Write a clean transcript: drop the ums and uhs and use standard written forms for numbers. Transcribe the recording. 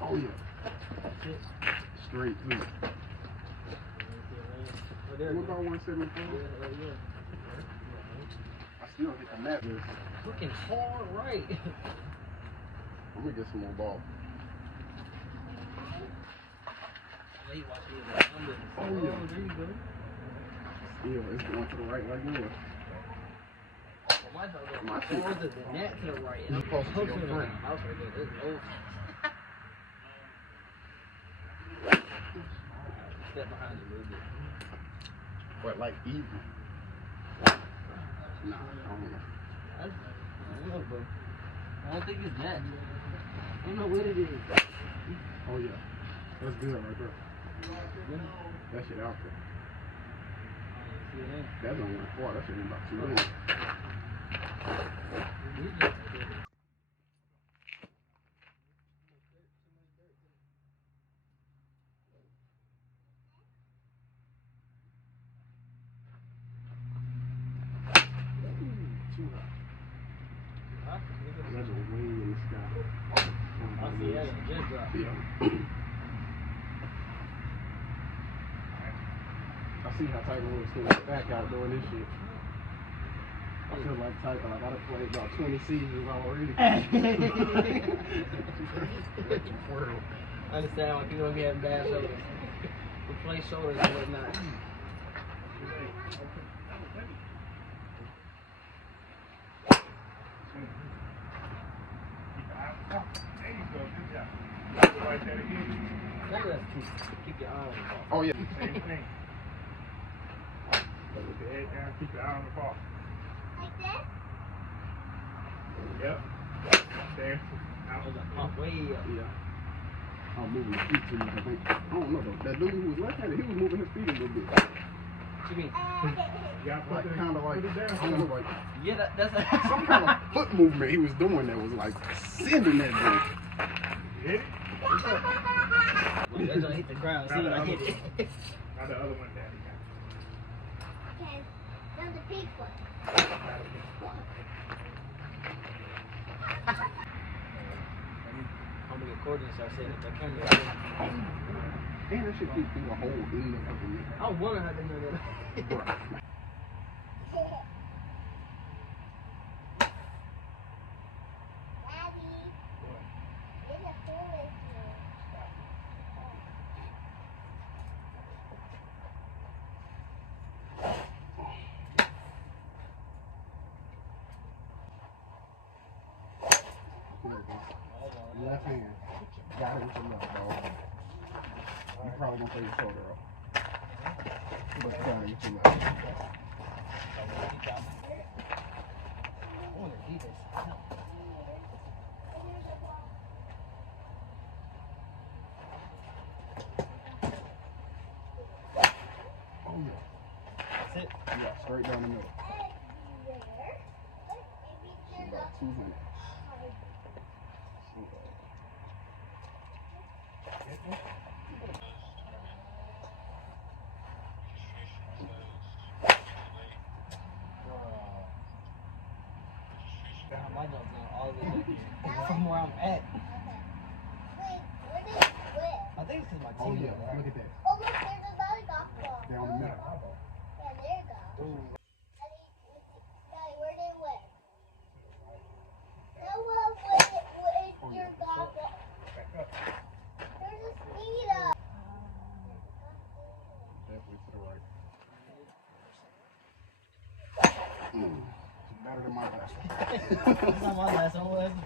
Oh yeah. Straight through. What about 174? I still hit the net. Looking hard right. I'm gonna get some more ball. Oh yeah. Oh, there you go. Yeah, it's going to the right like yours. My shit was the net to the right. And I'm supposed to go to the front. house right there. This is old. Step behind it a little bit. But like even. Nah, I don't know. I don't know, bro. I don't think it's net. I don't know what it is. Oh yeah. That's good right there. That shit out there. That don't went far. That shit went about 2 minutes. Too hot. That's a way in the sky. I see that just dropped. Yeah. I see how Tiger Woods still back out doing this shit. I feel like Tiger, like I done played about 20 seasons already. I understand why people be having bad shoulders. Replace shoulders and whatnot. There you go, good job. Right there again. Keep your eye on the ball. Oh yeah. Same thing. Put the head down, keep your eye on the ball. Like this? Yep. There. Out. Pump way up. Yeah. I'm moving his feet too much, I think. I don't know though. That dude who was left-handed, he was moving his feet a little bit. What you mean? You gotta put Like it, kind of like, put it down. I don't know, like Yeah, that's some kind of foot movement he was doing that was like sending that dude. Hit it? That's gonna hit the ground. See when I hit it. Now the other one down. Okay. Now the pink one. I'm gonna get corded and start setting up that camera. And that shit keep through the whole in the fucking neck. I was wondering how they know that. Bruh. Daddy. There's a hole in here. Left hand. Got it with your left, dog. You probably gonna play your shoulder up. But you got it with your left. Oh yeah. That's it. Yeah, straight down the middle. There. It's about 200. My jump now, all the way from where I'm at. Wait, where did it quit? I think it's because my Oh team yeah, is there. look at that. Oh, look, there's another golf ball. Down the middle. Yeah, there you go. Daddy, where did it went? Now, where's your golf ball? There's a speedo. Definitely to the right. Better than my last one. That's not my last one, was it?